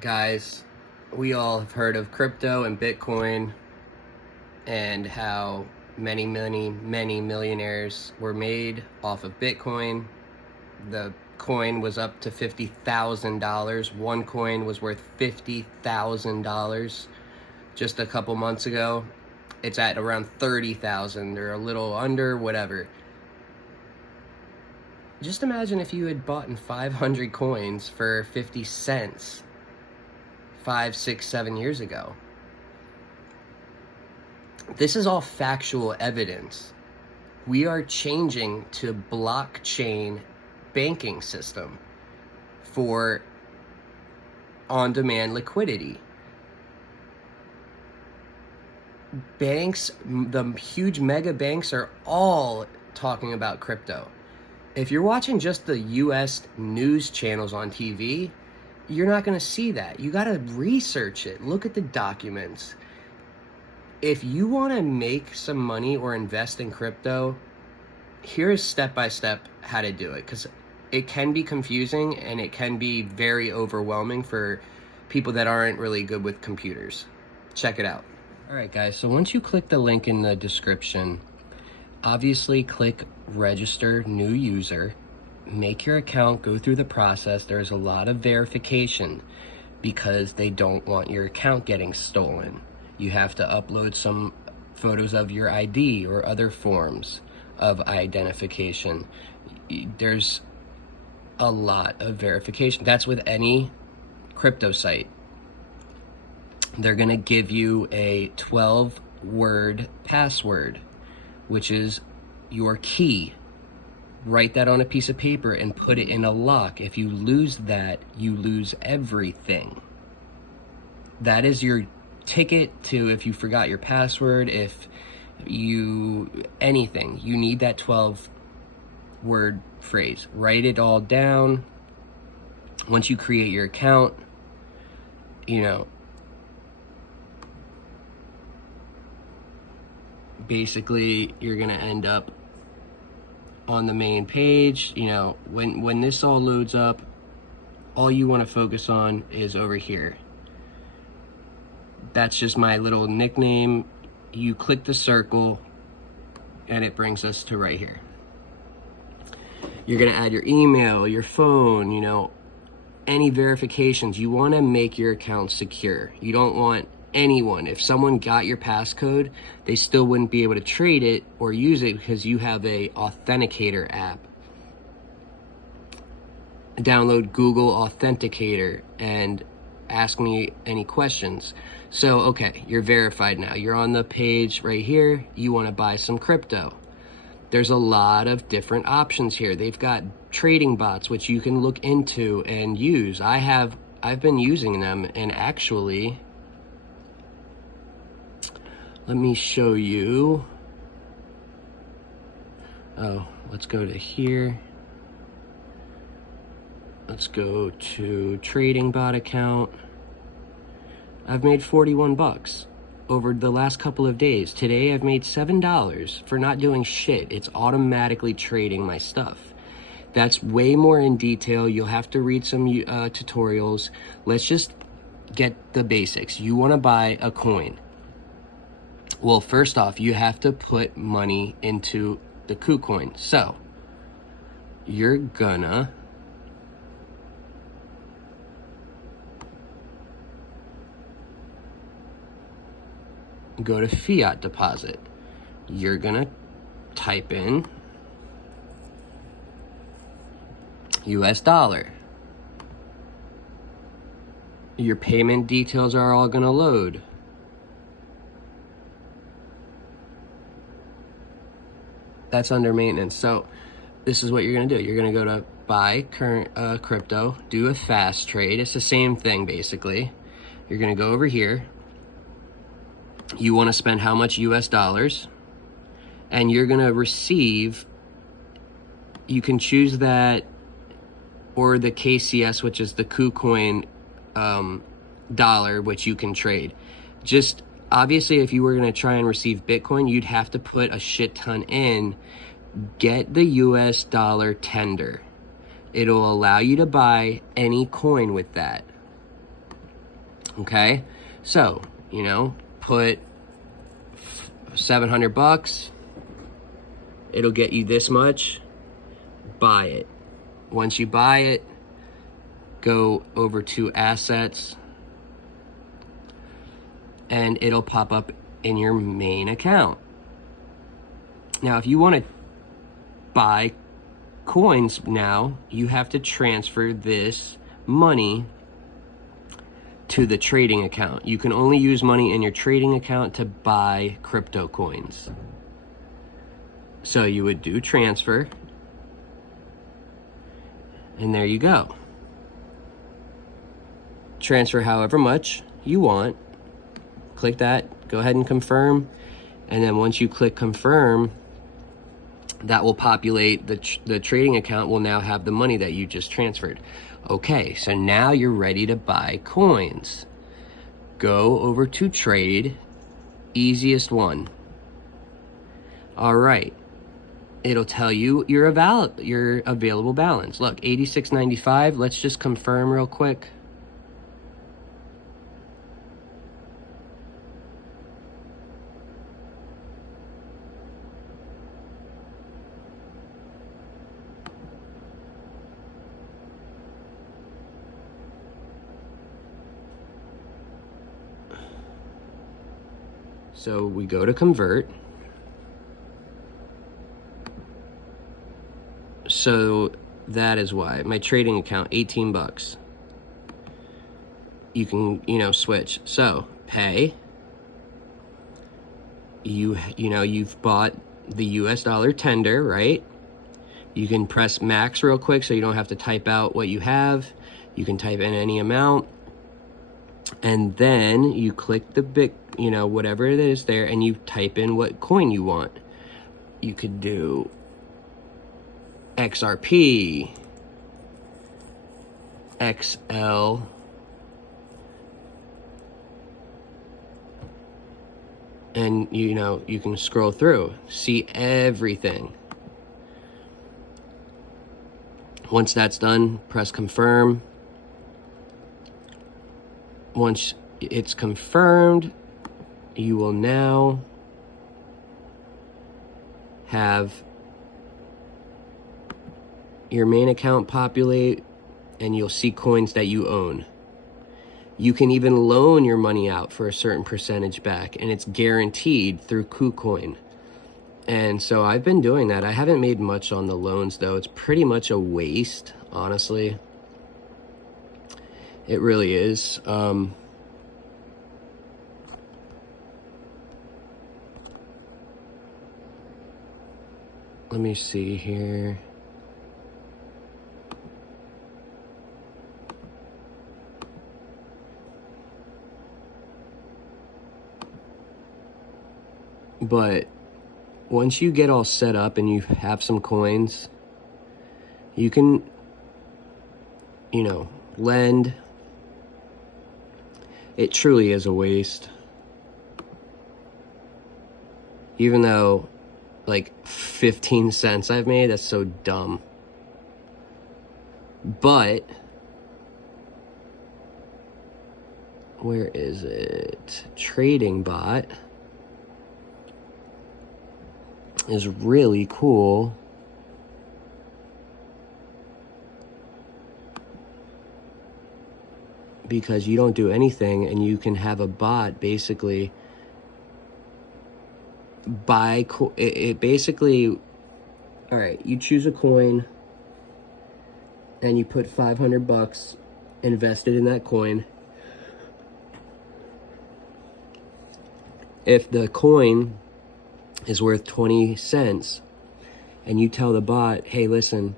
Guys, we all have heard of crypto and Bitcoin and how many millionaires were made off of Bitcoin. The coin was up to $50,000. One coin was worth $50,000 just a couple months ago. It's at around 30,000 or a little under, whatever. Just imagine if you had bought in 500 coins for 50 cents 5, 6, 7 years ago. This is all factual evidence. We are changing to blockchain banking system for on-demand liquidity. Banks, the huge mega banks, are all talking about crypto. If you're watching just the US news channels on TV, you're not going to see that. You got to research it. Look at the documents. If you want to make some money or invest in crypto, here's step-by-step how to do it, because it can be confusing and it can be very overwhelming for people that aren't really good with computers. Check it out. All right, guys, so once you click the link in the description, obviously click register new user, make your account, go through the process. There's a lot of verification because they don't want your account getting stolen. You have to upload some photos of your ID or other forms of identification. There's a lot of verification. That's with any crypto site. They're gonna give you a 12-word password, which is your key. Write that on a piece of paper and put it in a lock. If you lose that, you lose everything. That is your ticket to if you forgot your password, if you, anything. You need that 12-word phrase. Write it all down. Once you create your account, basically you're gonna end up on the main page. When this all loads up, all you want to focus on is over here. That's just my little nickname. You click the circle and it brings us to right here. You're gonna add your email, your phone, any verifications. You want to make your account secure. You don't want anyone, if someone got your passcode, they still wouldn't be able to trade it or use it because you have a authenticator app. Download Google Authenticator and ask me any questions. So, okay, you're verified now. You're on the page right here. You want to buy some crypto. There's a lot of different options here. They've got trading bots, which you can look into and use. I've been using them, and actually, let me show you. Oh, let's go to here. Let's go to trading bot account. I've made 41 bucks over the last couple of days. Today I've made $7 for not doing shit. It's automatically trading my stuff. That's way more in detail. You'll have to read some tutorials. Let's just get the basics. You want to buy a coin. Well, first off, you have to put money into the KuCoin. So you're gonna go to fiat deposit. You're gonna type in US dollar. Your payment details are all gonna load. That's under maintenance. So this is what you're gonna do. You're gonna go to buy current crypto, do a fast trade. It's the same thing basically. You're gonna go over here. You want to spend how much US dollars, and you're gonna receive, you can choose that or the KCS, which is the KuCoin dollar, which you can trade. Just obviously, if you were going to try and receive Bitcoin, you'd have to put a shit ton in. Get the US dollar tender. It'll allow you to buy any coin with that. Okay, so put 700 bucks. It'll get you this much. Buy it. Once you buy it, go over to assets, and it'll pop up in your main account. Now, if you want to buy coins now, you have to transfer this money to the trading account. You can only use money in your trading account to buy crypto coins. So you would do transfer, and there you go. Transfer however much you want. Click that, go ahead and confirm. And then once you click confirm, that will populate the trading account will now have the money that you just transferred. Okay, so now you're ready to buy coins. Go over to trade, easiest one. All right, it'll tell you your available balance. Look, $86.95. Let's just confirm real quick. So we go to convert. So that is why my trading account, 18 bucks. You can, switch. So pay. You've bought the US dollar tender, right? You can press max real quick so you don't have to type out what you have. You can type in any amount. And then you click the big, whatever it is there, and you type in what coin you want. You could do XRP, XL, and you can scroll through, see everything. Once that's done, press confirm. Once it's confirmed, you will now have your main account populate, and you'll see coins that you own. You can even loan your money out for a certain percentage back, and it's guaranteed through KuCoin. And so I've been doing that. I haven't made much on the loans, though. It's pretty much a waste, honestly. It really is. Let me see here. But once you get all set up and you have some coins, you can, lend. It truly is a waste. Even though, like, 15 cents I've made, that's so dumb. But, where is it? Trading bot is really cool. Because you don't do anything, and you can have a bot basically buy it basically. All right, you choose a coin and you put 500 bucks invested in that coin. If the coin is worth 20 cents and you tell the bot, hey, listen,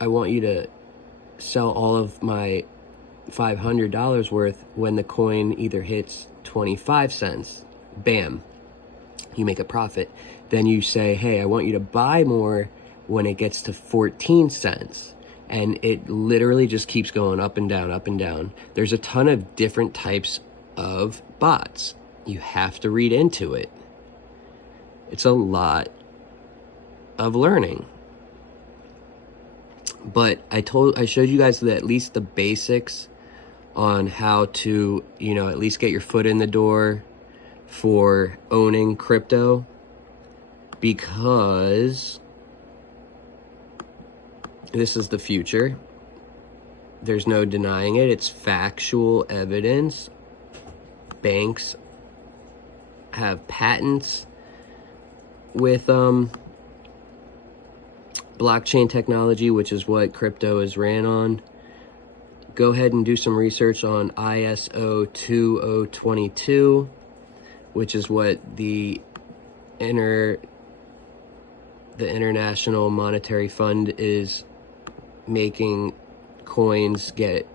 I want you to sell all of my $500 worth when the coin either hits 25 cents, bam, you make a profit. Then you say, hey, I want you to buy more when it gets to 14 cents. And it literally just keeps going up and down, up and down. There's a ton of different types of bots. You have to read into it. It's a lot of learning. But I showed you guys at least the basics on how to, at least get your foot in the door for owning crypto, because this is the future. There's no denying it. It's factual evidence. Banks have patents with blockchain technology, which is what crypto is ran on. Go ahead and do some research on ISO 2022, which is what the International Monetary Fund is making coins get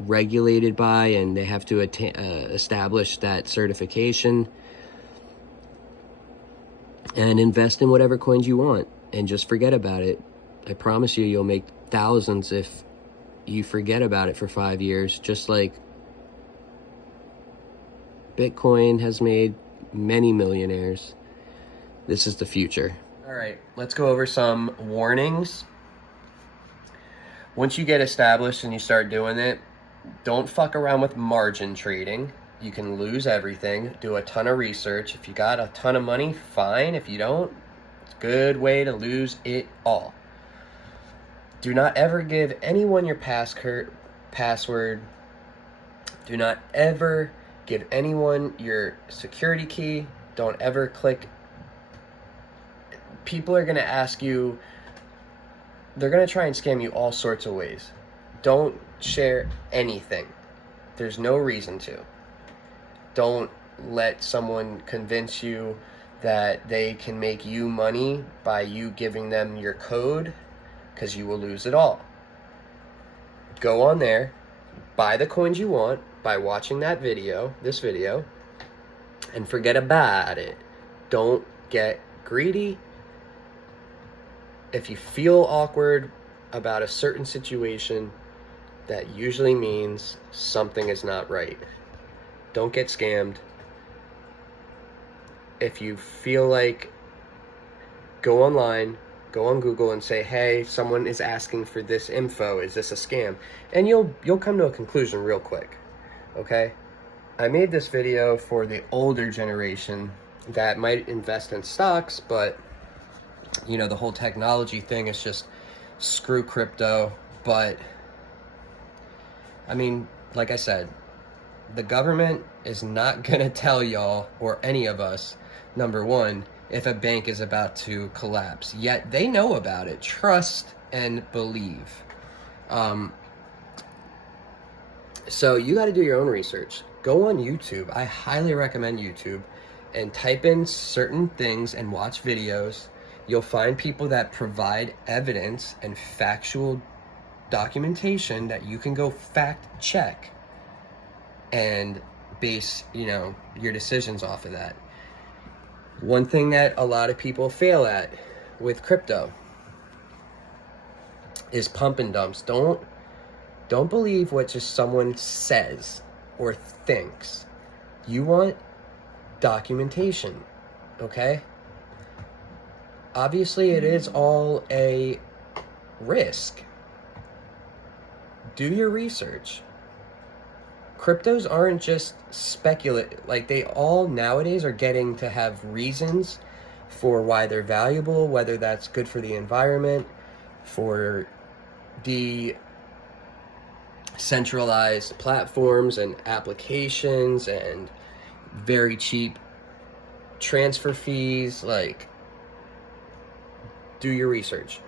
regulated by, and they have to establish that certification. And invest in whatever coins you want and just forget about it. I promise you'll make thousands if you forget about it for 5 years, just like Bitcoin has made many millionaires. This is the future. All right, let's go over some warnings. Once you get established and you start doing it, don't fuck around with margin trading. You can lose everything. Do a ton of research. If you got a ton of money, fine. If you don't, it's a good way to lose it all. Do not ever give anyone your password. Do not ever give anyone your security key. Don't ever click. People are going to ask you, they're going to try and scam you all sorts of ways. Don't share anything. There's no reason to. Don't let someone convince you that they can make you money by you giving them your code, because you will lose it all. Go on there, buy the coins you want by watching this video, and forget about it. Don't get greedy. If you feel awkward about a certain situation, that usually means something is not right. Don't get scammed. If you feel like, go online, go on Google and say, hey, someone is asking for this info. Is this a scam? And you'll come to a conclusion real quick, okay? I made this video for the older generation that might invest in stocks, but, the whole technology thing is just screw crypto. But, like I said, the government is not going to tell y'all, or any of us, number one, if a bank is about to collapse. Yet they know about it. Trust and believe. So you got to do your own research. Go on YouTube. I highly recommend YouTube. And type in certain things and watch videos. You'll find people that provide evidence and factual documentation that you can go fact check and base, your decisions off of that. One thing that a lot of people fail at with crypto is pump and dumps. Don't believe what just someone says or thinks. You want documentation, okay? Obviously, it is all a risk. Do your research. Cryptos aren't just speculative. Like, they all nowadays are getting to have reasons for why they're valuable, whether that's good for the environment, for decentralized platforms and applications, and very cheap transfer fees. Like, do your research.